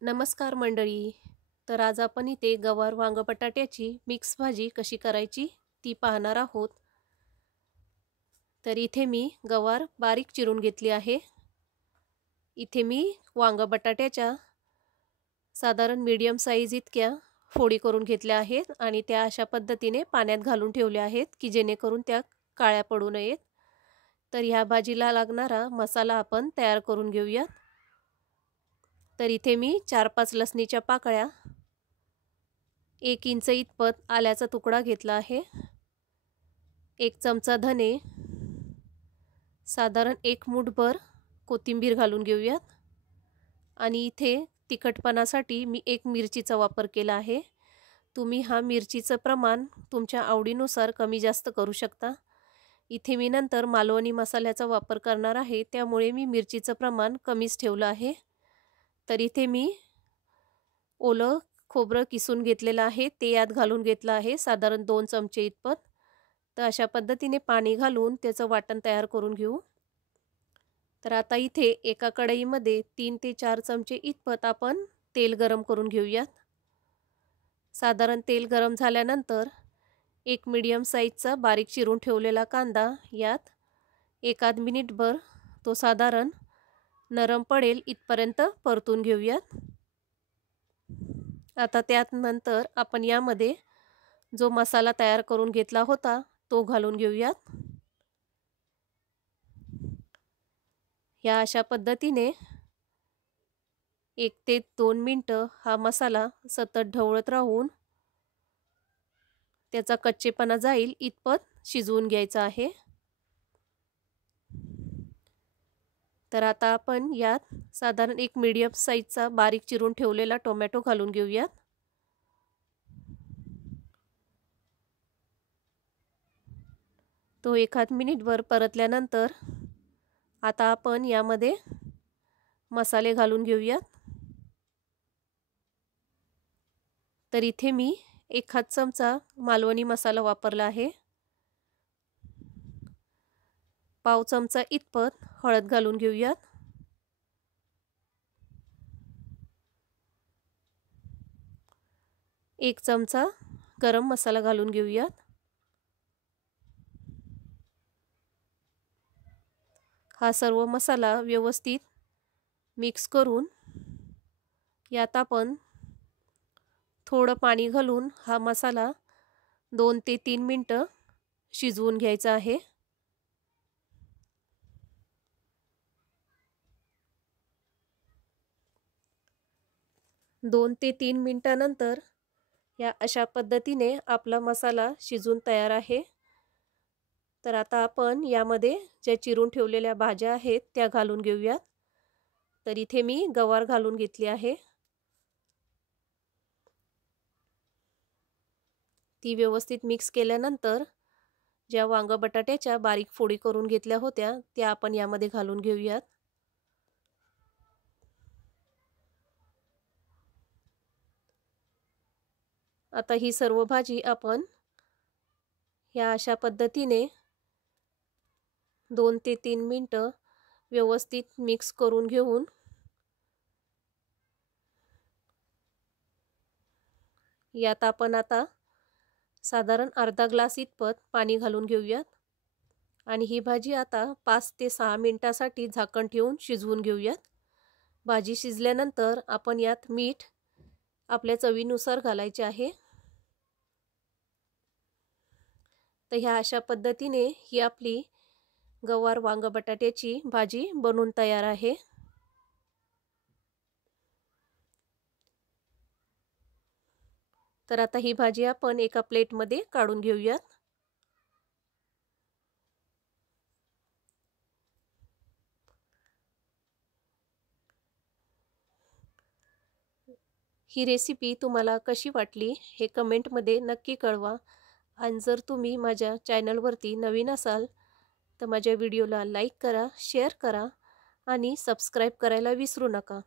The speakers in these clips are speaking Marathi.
नमस्कार मंडळी. तर आज आपण इथे गवार वांग बटाट्याची मिक्स भाजी कशी करायची ती पाहणार आहोत. तर इथे मी गवार बारीक चिरून घेतली आहे. इथे मी वांग बटाट्याच्या साधारण मीडियम साईज इतक्या फोडी करून घेतल्या आहेत आणि त्या अशा पद्धतीने पाण्यात घालून ठेवल्या आहेत की जेणेकरून त्या काळ्या पडू नयेत. तर ह्या भाजीला लागणारा मसाला आपण तयार करून घेऊया. तर इथे मी 4-5 लसणीच्या पाकळ्या, 1 इंच इतपत आल्याचा तुकडा घेतला आहे, 1 चमचा धने, साधारण 1 मूठभर कोथिंबीर घालून घेऊयात आणि इथे तिखटपणासाठी मी 1 मिरचीचा वापर केला आहे. तुम्ही हा मिरचीचं प्रमाण तुमच्या आवडीनुसार कमी जास्त करू शकता. इथे मी नंतर मालवणी मसाल्याचा वापर करणार आहे, त्यामुळे मी मिरचीचं प्रमाण कमीच ठेवलं आहे. तर इथे मी ओलं खोबरं किसून घेतलेलं आहे, ते यात घालून घेतलं आहे, साधारण 2 चमचे इतपत. तर अशा पद्धतीने पाणी घालून त्याचं वाटण तयार करून घेऊ. तर आता इथे एका कढईमध्ये 3 ते 4 चमचे इतपत आपण तेल गरम करून घेऊयात. साधारण तेल गरम झाल्यानंतर 1 मीडियम साईजचा बारीक चिरून ठेवलेला कांदा यात 1 मिनिटभर तो साधारण नरम पडेल इथपर्यंत परतून घेऊयात. आता त्यात नंतर आपण यामध्ये जो मसाला तयार करून घेतला होता तो घालून घेऊयात. या अशा पद्धतीने 1 ते 2 मिनिटं हा मसाला सतत ढवळत राहून त्याचा कच्चेपणा जाईल इतपत शिजवून घ्यायचा आहे. तर आता आपण यात साधारण 1 मीडियम साईजचा बारीक चिरून ठेवलेला टोमॅटो घालून घेऊयात. तो 1 मिनिटभर परतल्यानंतर आता आपण यामध्ये मसाले घालून घेऊयात. तर इथे मी 1 चमचा मालवणी मसाला वापरला आहे, पाव चमचा इतपत हळद घालून घेऊयात, 1 चमचा गरम मसाला घालून घेऊयात. हा सर्व मसाला व्यवस्थित मिक्स करून यात आपण थोडं पाणी घालून हा मसाला 2 ते 3 मिनिटं शिजवून घ्यायचा आहे. दोन ते 3 मिनिटांनंतर या अशा पद्धतीने आपला मसाला शिजून तयार आहे. तर आता आपण यामध्ये ज्या चिरून ठेवलेल्या भाज्या आहेत त्या घालून घेऊयात. तर इथे मी गवार घालून घेतली आहे. ती व्यवस्थित मिक्स केल्यानंतर ज्या वांग बटाट्याच्या बारीक फोडी करून घेतल्या होत्या त्या आपण यामध्ये घालून घेऊयात. आता ही सर्व भाजी आपण या अशा पद्धतीने 2 ते 3 मिनिटं व्यवस्थित मिक्स करून घेऊन यात आपण आता साधारण अर्धा ग्लास इतपत पाणी घालून घेऊयात आणि ही भाजी आता 5 ते 6 मिनिटांसाठी झाकण ठेवून शिजवून घेऊयात. भाजी शिजल्यानंतर आपण यात मीठ आपल्या चवीनुसार घालायचे आहे. तर ह्या अशा पद्धतीने ही आपली गवार वांग बटाट्याची भाजी बनवून तयार आहे. तर आता ही भाजी आपण एका प्लेटमध्ये काढून घेऊयात. ही रेसिपी तुम्हाला कशी वाटली हे कमेंटमध्ये नक्की कळवा. आणि जर तुम्ही माझ्या चॅनलवरती नवीन असाल तर माझ्या व्हिडिओला लाईक करा, शेअर करा आणि सबस्क्राईब करायला विसरू नका.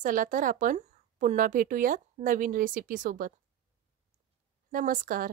चला तर आपण पुन्हा भेटूयात नवीन रेसिपीसोबत. नमस्कार.